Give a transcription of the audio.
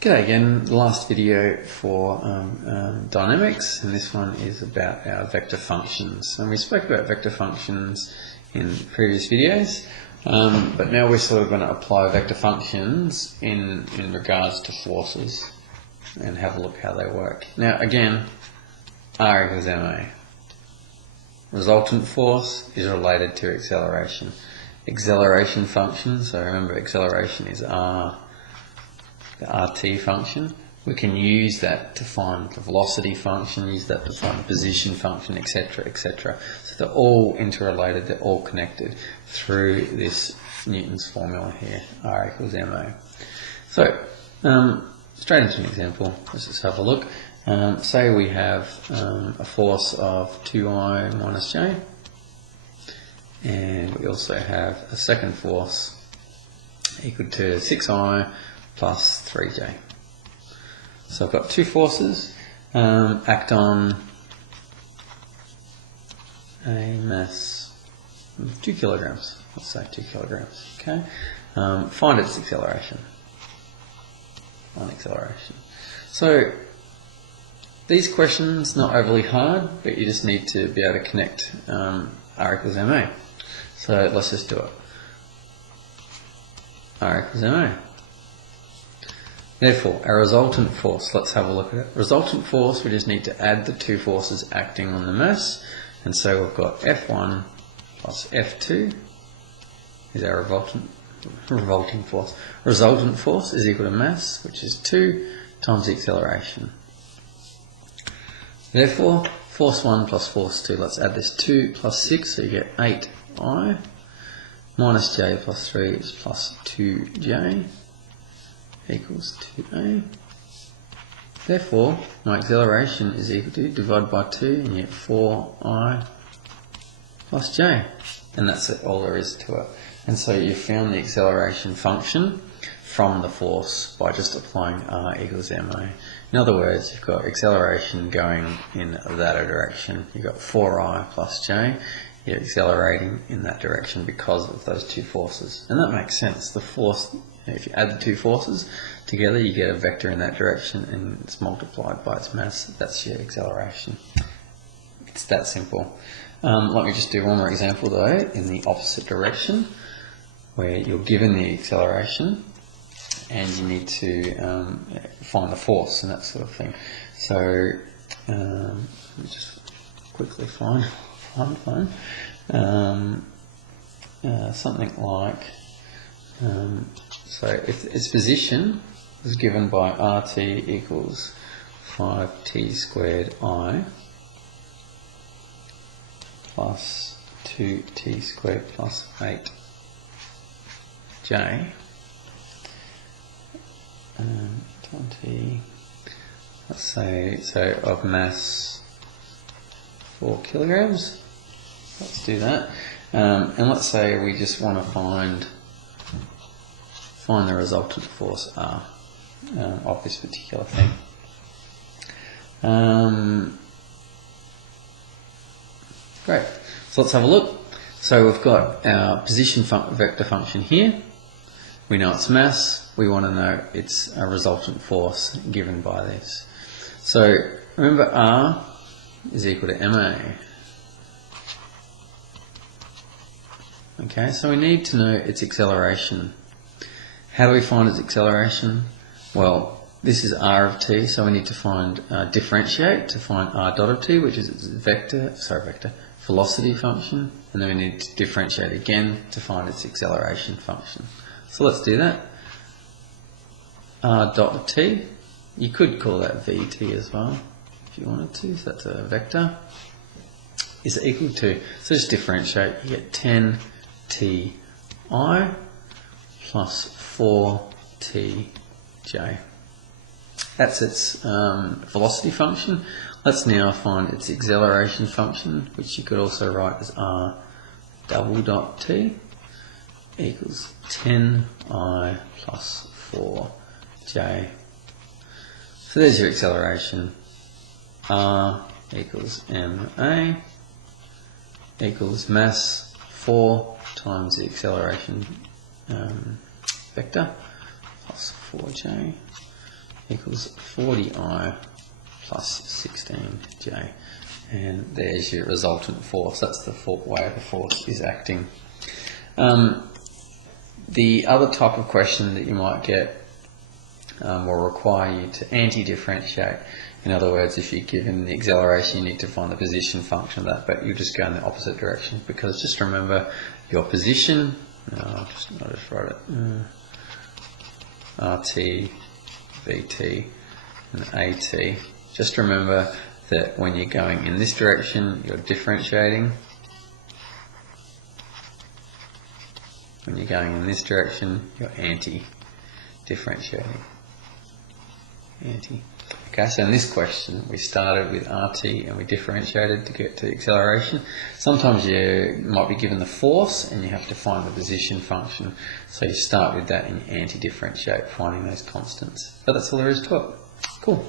G'day again, the last video for dynamics, and this one is about our vector functions. And we spoke about vector functions in previous videos, but now we're sort of going to apply vector functions in regards to forces and have a look how they work. Now again, R equals ma. Resultant force is related to acceleration. Acceleration function, so remember acceleration is R, the RT function. We can use that to find the velocity function, use that to find the position function, etc, etc. So they're all interrelated, they're all connected through this Newton's formula here, R equals ma. So, straight into an example, let's just have a look. Say we have a force of 2I minus j, and we also have a second force equal to 6I plus 3j. So I've got two forces act on a mass of 2 kilograms. Let's say 2 kilograms. Okay. Find its acceleration. So these questions not overly hard, but you just need to be able to connect R equals ma. So let's just do it. R equals ma. Therefore, our resultant force, let's have a look at it. Resultant force, we just need to add the two forces acting on the mass. And so we've got F1 plus F2 is our revolting force. Resultant force is equal to mass, which is 2 times the acceleration. Therefore, force 1 plus force 2, let's add this 2 plus 6, so you get 8I, minus j plus 3 is plus 2j, equals 2a. Therefore, my acceleration is equal to, divide by 2, and you get 4I plus j. And that's it, all there is to it. And so you found the acceleration function from the force by just applying R equals ma. In other words, you've got acceleration going in that direction. You've got 4I plus j. You're accelerating in that direction because of those two forces. And that makes sense. The force, if you add the two forces together, you get a vector in that direction and it's multiplied by its mass. That's your acceleration. It's that simple. Let me just do one more example though, in the opposite direction, where you're given the acceleration and you need to find the force and that sort of thing. So let me just quickly find something like, so if its position was given by RT equals 5t squared I plus 2t squared plus 8j, 20, let's say, so of mass 4 kilograms. Let's do that. And let's say we just want to find the resultant force R of this particular thing. Great. So let's have a look. So we've got our position vector function here. We know its mass. We want to know its resultant force given by this. So remember, R is equal to ma. Okay, so we need to know its acceleration. How do we find its acceleration? Well, this is R of t, so we need to find differentiate to find R dot of t, which is its velocity function, and then we need to differentiate again to find its acceleration function. So let's do that. R dot of t, you could call that vt as well if you wanted to, so that's a vector, is equal to, so just differentiate, you get 10ti plus 4tj. That's its velocity function. Let's now find its acceleration function, which you could also write as R double dot t equals 10I plus 4j. So there's your acceleration. R equals ma equals mass 4 times the acceleration vector plus 4j equals 40I plus 16J. And there's your resultant force. That's the way the force is acting. The other type of question that you might get will require you to anti-differentiate. In other words, if you're given the acceleration, you need to find the position function of that, but you just go in the opposite direction, because just remember your position, I'll just write it, RT, VT, and AT. Just remember that when you're going in this direction, you're differentiating. When you're going in this direction, you're anti-differentiating. Okay, so in this question, we started with RT and we differentiated to get to the acceleration. Sometimes you might be given the force and you have to find the position function. So you start with that and you anti-differentiate, finding those constants. But that's all there is to it. Cool.